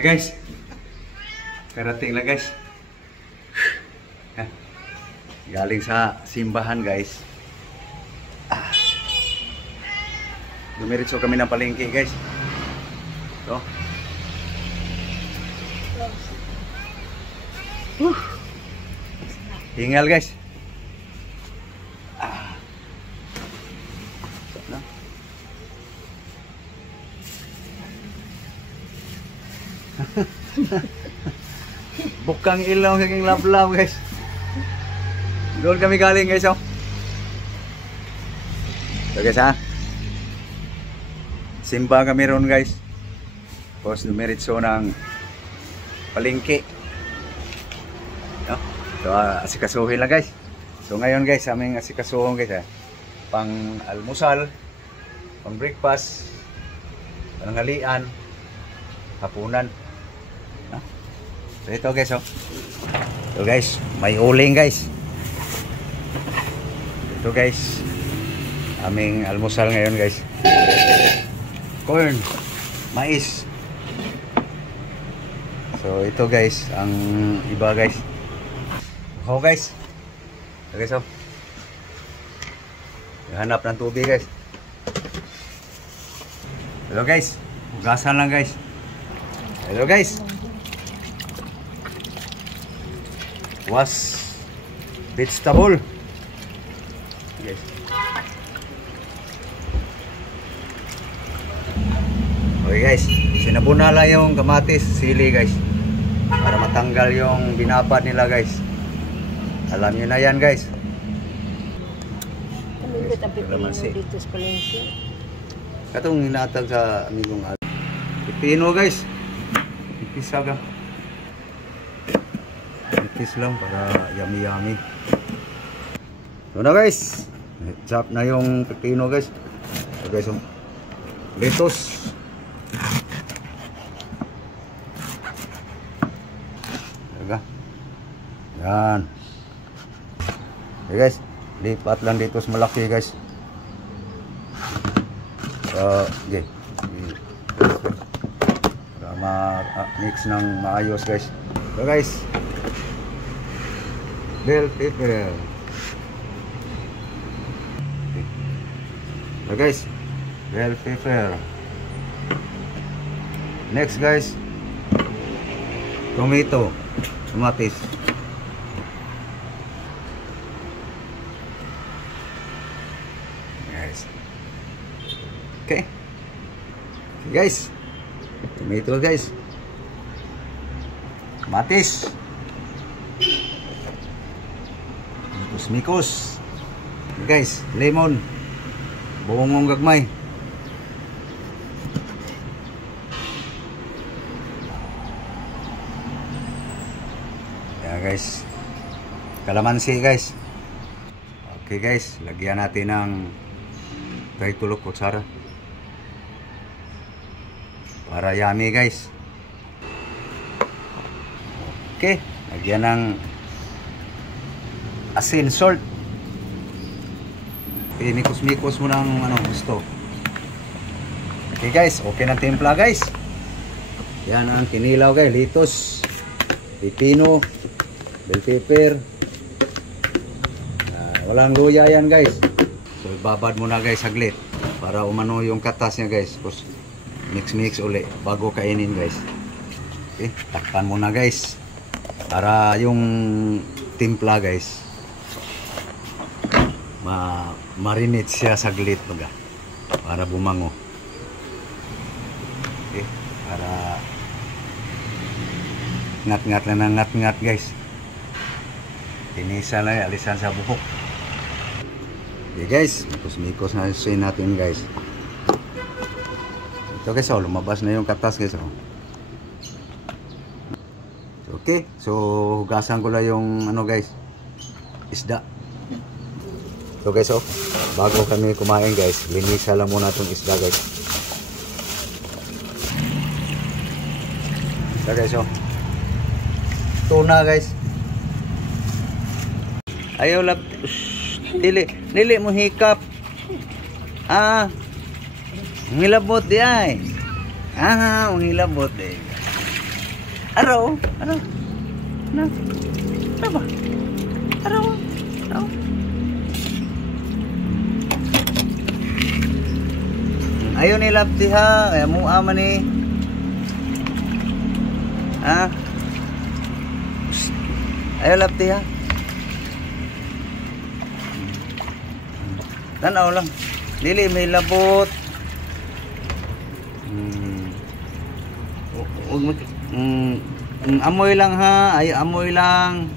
Guys, karating lang guys. Galing sa simbahan guys. Dumiretso kami ng palengke guys. So. Hingal guys. No? Bukang ilaw naging lablab guys. Doon kami galing guys oh. So guys ha. Simba kami ron guys. Tapos dumiretso ng palengke. No? So asikasuhin lang guys. So ngayon guys aming asikasuhin guys ha. Pang almusal, pang breakfast, pananghalian, hapunan. No? So ito guys oh. So guys, may uling guys. Ito guys, aming almusal ngayon guys. Corn, mais. So ito guys, ang iba guys. Oh guys. Okay so. Hanap ng tubig guys. Hello guys. Hugasan lang guys. Hello guys. Was vegetable. Guys. Okay guys, sinabunala yung kamatis, sili guys. Para matanggal yung binabad nila guys. Alam niyo na yan guys. Dito sa palengke. Katong hinatag sa amigong pipino guys. Ipisa ka. Ipis lang para yummy yummy. So na guys. Chop na yung pipino guys. So guys, lettuce. Yan. Okay guys, lipat lang dito sa malaki guys. So, okay. Para ma-mix ng maayos guys. So guys, bell pepper. So guys, bell pepper. Next guys, tomato, tomatis. Okay. Guys, tomato guys, matis, mikos, guys, lemon, bawang gagmay, yeah guys, kalamansi guys. Okay guys, lagyan natin ng 3 kutsara. Para yummy guys. Okay, lagyan ng asin, salt. Pinikos-mikos mo ng gusto. Okay guys, okay na timpla guys. Yan ang kinilaw guys, litos, pipino, bell pepper. Walang luya yan guys. So ibabad mo na guys saglit para umano yung katas niya guys. Tapos mix uli bago kainin guys. Okay, takpan muna guys para yung timpla guys marinate siya saglit baga para bumango. Okay, para ngat-ngat na ng ngat-ngat guys. Tinisa lang, alisan sa buhok. Okay guys, mikos na natin guys. So guys, lumabas na yung katas guys. Okay, so hugasan ko lang yung guys, isda. So guys, bago kami kumain guys, linisa lang muna itong isda guys. So guys, tuna guys. Ayaw lang, dili mo hikap. Ngilabot di ay. Ngilabot eh. Araw. Ano? Ano? Ano ba? Araw. Araw. Ayaw ni Lapti ha. Ayaw mo aman eh. Ha? Ayaw Lapti ha. Tanaw lang. Dili may labot. Amoy lang ha. Ay amoy lang.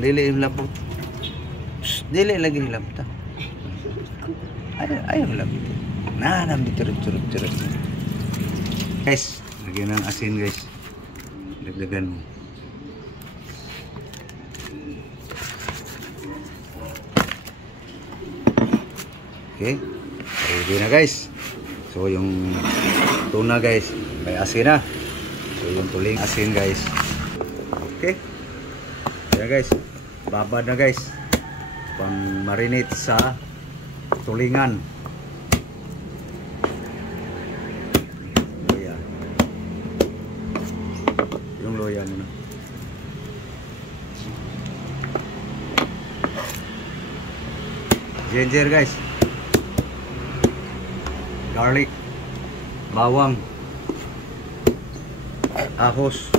Dili labot. Dili lagi labot ha. Ayaw labot. Nami turut. Guys, lagyan ng asin guys. Dagdagan mo. Okay, ready na guys. So yung tuna guys, may asin na. So yung tuling asin guys. Okay. Yan guys, babad na guys. Pang marinate sa tulingan. Loya. Yung loya muna. Ginger guys. Garlic, bawang, ahos,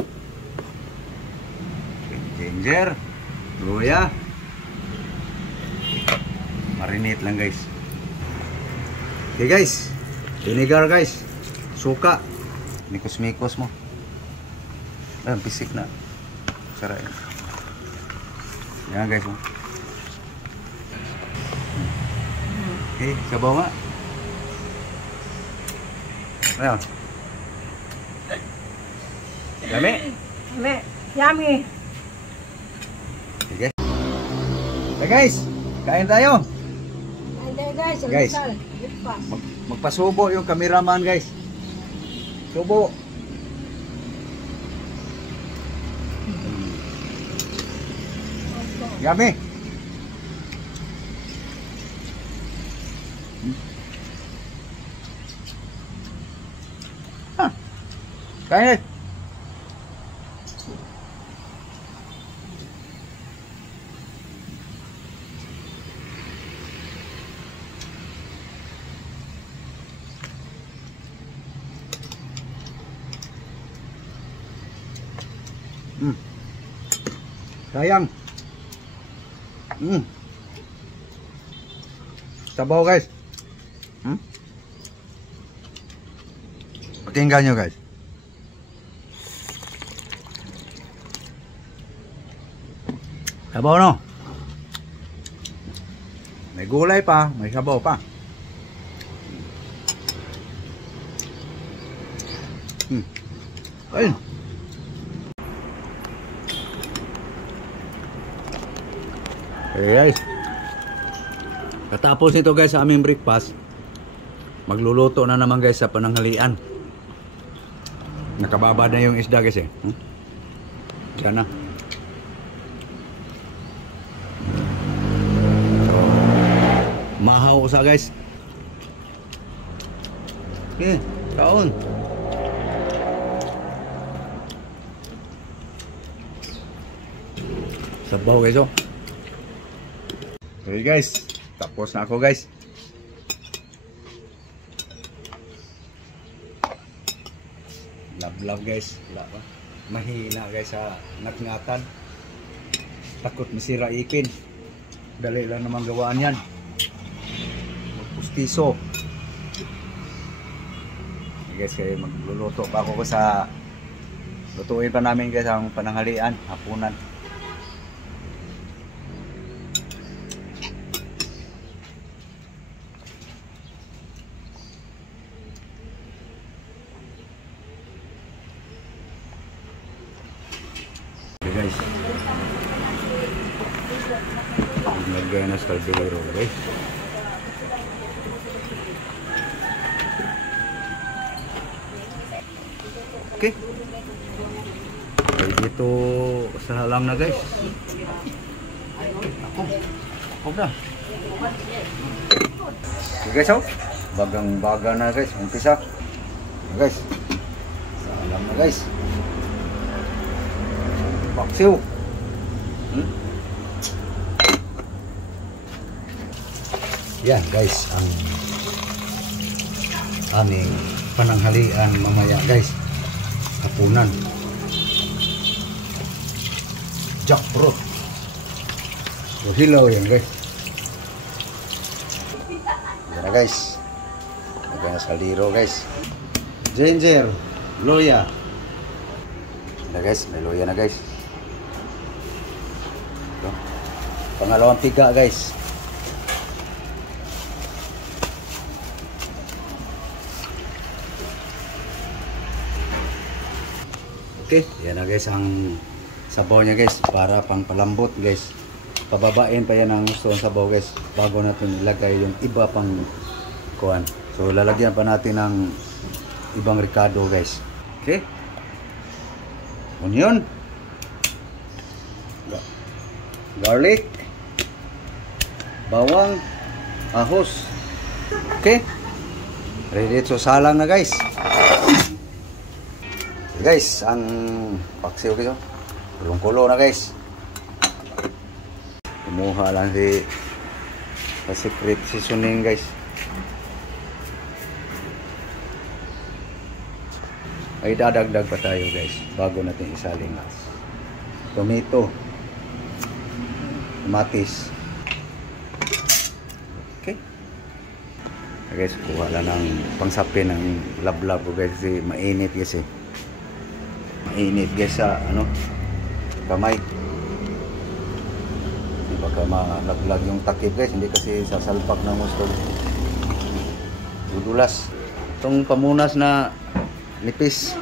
ginger, luya, marinate lang guys. Okay guys, vinegar guys, suka, mikos-mikos mo. Pisik na, sarap yan guys. Okay, sabaw nga. Ayan. Yummy? Yummy. Sige. Okay guys, kain tayo. Guys, Magpasubo yung cameraman guys. Subo. Yummy. Kain. Sayang. Sabaw guys. Pakinggan nyo guys. Sabaw no? May gulay pa, may sabaw pa. Ayun. Okay guys. Katapos nito guys sa aming breakfast, magluluto na naman guys sa pananghalian. Nakababa na yung isda guys eh. Diyan na. Mahaw sa guys. Okay, kaon. Sabaw guys oh. Okay guys, tapos na ako guys. Love guys. Mahina guys sa ngat-ngatan. Takot masira ipin. Dali lang naman gawaan yan. Pustiso. Guys, kaya magluluto pa ako sa lutuin pa namin guys ang pananghalian, hapunan. Okay guys. Lagyan na sa kaldero guys. Okay. Okay, dito sa lang na guys. Ako na. Okay guys, oh. Bagang-baga na guys. Umpisa. Okay, guys. Sa lang na guys. paksiw. Yan guys, ang aming pananghalian mamaya guys. Hapunan. Jackfruit. So, hilaw yan guys. Yan na guys. Lagyan na sa kaldero guys. Ginger, loya. Yan na guys, may loya na guys. Ito. Pangalawang piga guys. Okay, yan na guys ang sabaw niya guys para pang palambot guys. Pababain pa yan ang gusto ng sabaw guys bago natin ilagay yung iba pang kuhan. So lalagyan pa natin ng ibang ricado guys. Okay. Onion. Garlic. Bawang. Ahos. Okay. Ready to salang na guys. Guys, ang paksiw kayo. Kulong-kulo na guys. Kumuha lang sa secret seasoning guys. Ay dadagdag pa tayo guys bago natin isalin. Tomato. Kamatis. Okay. Guys, kuha lang ng pangsapin ng lablab guys kasi mainit kasi. Mainit guys sa kamay. Hindi baka malaglag yung takip guys, hindi kasi sasalpak ng gusto. Dudulas. Itong pamunas na nipis.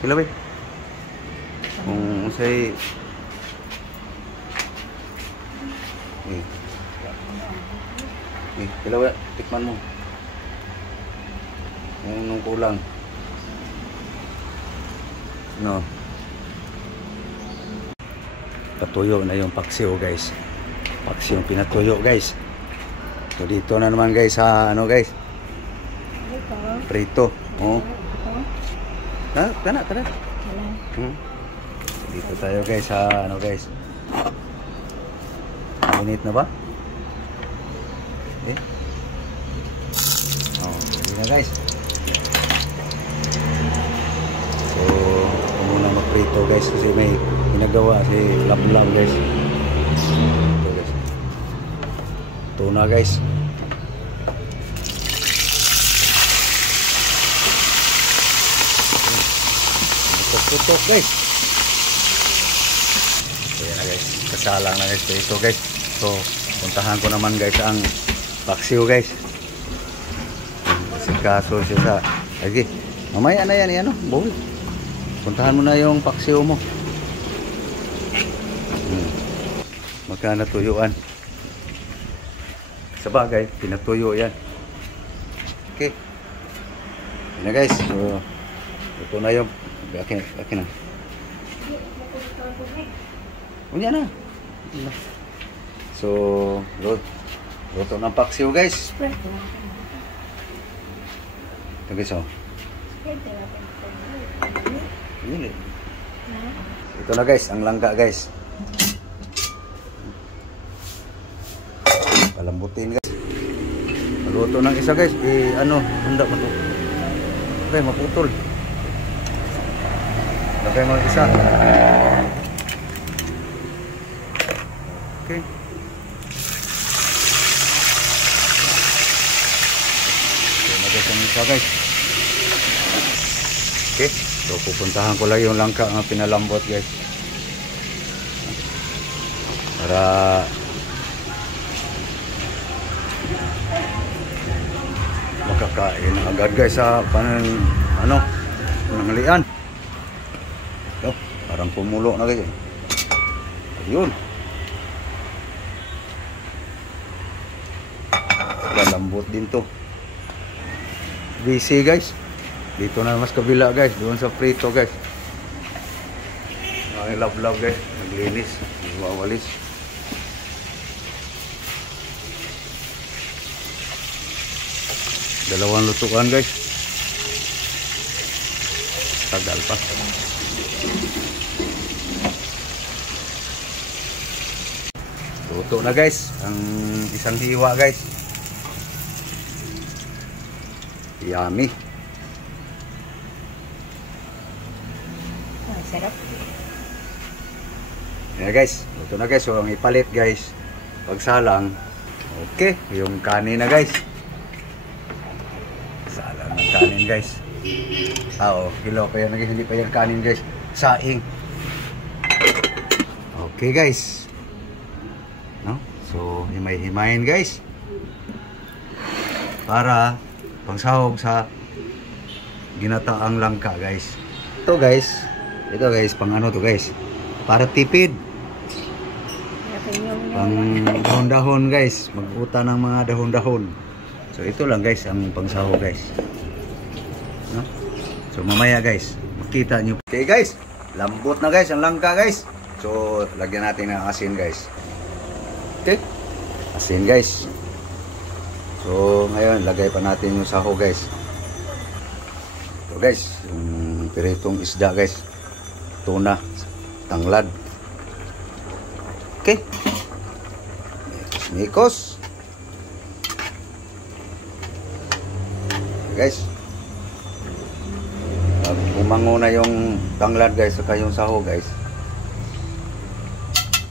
Kila ba? Kung say kila ba? Tikman mo. Nung kulang. No. Patuyo na yung paksiw guys. Paksiw yung pinatuyo guys. So dito na naman guys sa guys. Prito. Oh. Kana. Dito tayo guys sa guys. Init na ba? Okay. Oh, hindi na guys. So, muna magprito guys kasi may ginagawa si Lam guys. Ito guys. Tuna guys. Tutok guys. So yan na guys. Kasalang na guys ito guys. So puntahan ko naman guys ang paksiw guys. Sikaso siya sa lagi. Mamaya na yan bowl. Puntahan mo na yung paksiw mo. Magka natuyuan. Sa bagay, pinatuyo yan. Okay. Yan na guys. So ito na yung akin na. Unya na. So, luto ng paksiw guys. Ito guys oh. Ito na guys, ang langka guys. Palambutin guys. Luto ng isa guys. Handa mo to. Okay, maputol. Lagay mo isa. Okay. Lagay sa isa guys. Okay. So pupuntahan ko lang yung langka na pinalambot guys. Para makakain agad guys sa pananghalian. Ito, parang pumulo na guys. Ayun. Lambot din to. Busy guys. Dito na mas kabila guys. Doon sa prito guys. Ang love guys. Naglinis. Nawawalis. Dalawang lutuan guys. Tagal pa. Luto na guys ang isang hiwa guys. Yummy. Ay, sarap. Yan guys, luto na guys. So ang ipalit guys, pagsalang. Okay, yung kanin na guys. Salang ng kanin guys. Oo, kilo pa yan guys, hindi pa yan kanin guys. Saing. Okay guys. No? So, himay-himayin guys. Para pangsahog sa ginataang langka guys. Ito guys, pang ano to guys. Para tipid. Pang dahon-dahon guys. Mag-uta ng mga dahon-dahon. So, ito lang guys ang pangsahog guys. No? So, mamaya guys, makita nyo. Okay guys, lambot na guys ang langka guys. So, lagyan natin ng asin guys. Okay? Asin guys. So, ngayon, lagay pa natin yung saho guys. Ito guys, yung piritong isda guys. Tuna, tanglad. Okay? Mikos. Guys. Umango na yung tanglad guys, saka yung saho guys.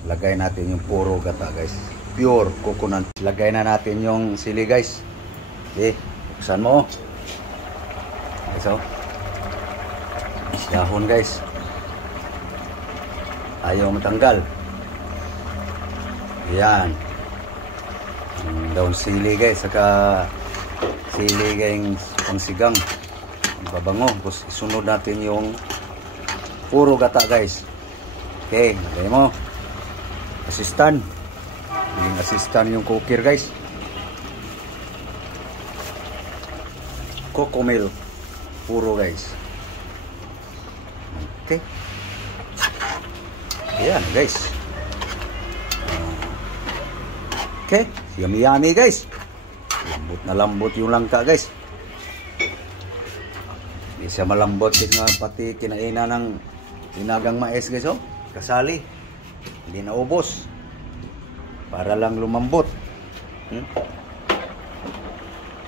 Lagay natin yung puro gata guys. Pure coconut. Lagay na natin yung sili guys. Okay, buksan mo. Okay, so. Dahon guys. Ayaw matanggal. Yan. Daun sili guys. Saka sili guys pangsigang. Babango. Tapos isunod natin yung puro gata guys. Okay, lagay mo. Assistant. Yung assistant yung cooker guys. Coco milk. Puro guys. Okay. Ayan guys. Okay. Yummy yummy guys. Lambot na lambot yung langka guys. Hindi siya malambot din nga pati kinaina ng inagang mais guys oh. Kasali. Hindi na ubos. Para lang lumambot.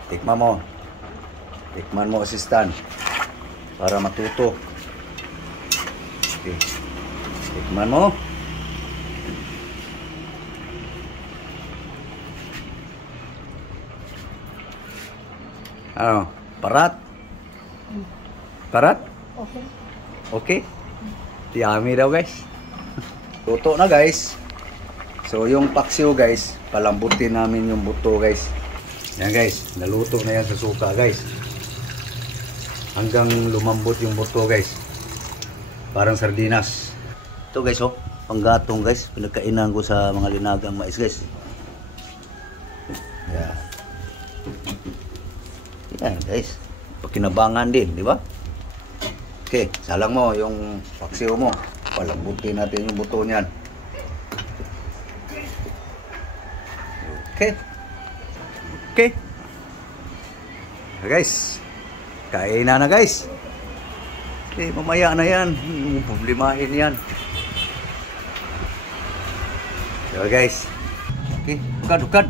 Tikman mo. Tikman mo assistant. Para matuto. Okay. Tikman mo. Ano? Parat? Parat? Okay. Okay. Yummy daw guys. Luto na guys. So yung paksiw guys, palambutin namin yung buto guys. Yan guys, naluto na yan sa suka guys. Hanggang lumambot yung buto guys. Parang sardinas. Ito guys oh, panggatong guys. Pinagkainan ko sa mga linagang mais guys. Yan. Yan guys. Pakinabangan din, di ba? Okay, salang mo yung paksiw mo. Palambutin natin yung buto niyan. Okay. Okay. Guys. Kain na guys. Okay, mamaya na yan. Problemahin yan. So guys. Okay. Ukad.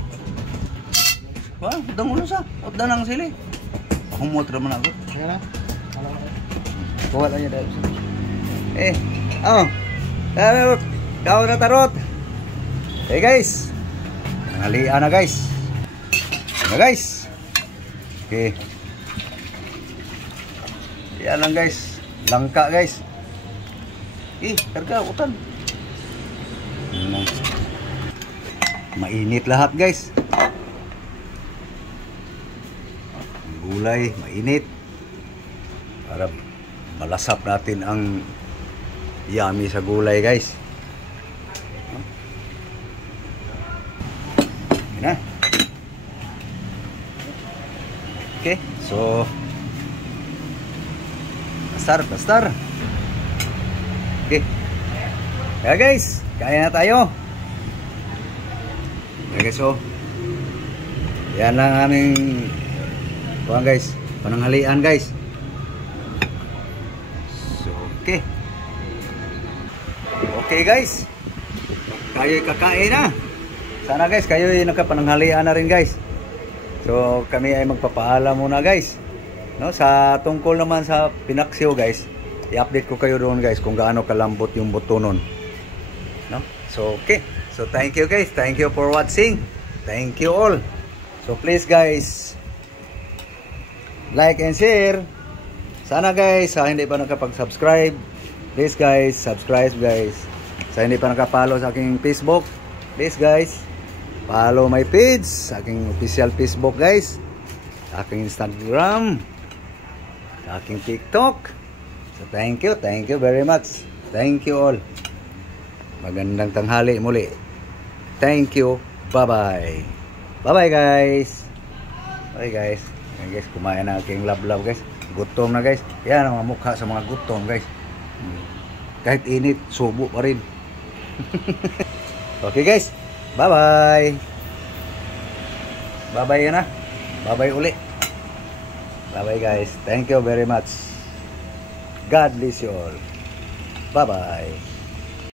Wah, udang ulo sa. Udang ang sili. Humot naman ako. Kaya na. Kuha lang niya dahil. Tarot. Daw na tarot. Hey guys. Nangalian na guys. Guys. Okay. Yan lang guys. Langka guys. Karga utan. Mainit lahat guys. Gulay, mainit. Para malasap natin ang yummy sa gulay guys. Yan na. Okay, so Bastar. Okay. Kaya guys, kaya na tayo. Kaya guys, so yan lang aming kuha guys, pananghalian guys. So, okay. Okay guys, kayo'y kakain na. Sana guys, kayo'y nakapananghalian na rin guys. So kami ay magpapaalam muna guys, no? Sa tungkol naman sa pinaksiw guys, i-update ko kayo doon guys kung gaano kalambot yung buto nun, no? So okay, so thank you guys, thank you for watching, thank you all. So please guys, like and share. Sana guys, sa hindi pa nakapag-subscribe, please guys, subscribe guys. Sa hindi pa nakapollow sa aking Facebook, please guys, follow my page, aking official Facebook guys, aking Instagram, aking TikTok. So thank you very much. Thank you all. Magandang tanghali muli. Thank you. Bye-bye. Bye-bye guys. Bye guys. Ayan guys, kumain na aking love guys. Gutom na guys. Yan ang mga mukha sa mga gutom guys. Kahit init, subo pa rin. Okay guys. Bye-bye. Bye-bye na. Bye-bye uli. Bye-bye guys. Thank you very much. God bless you all. Bye-bye.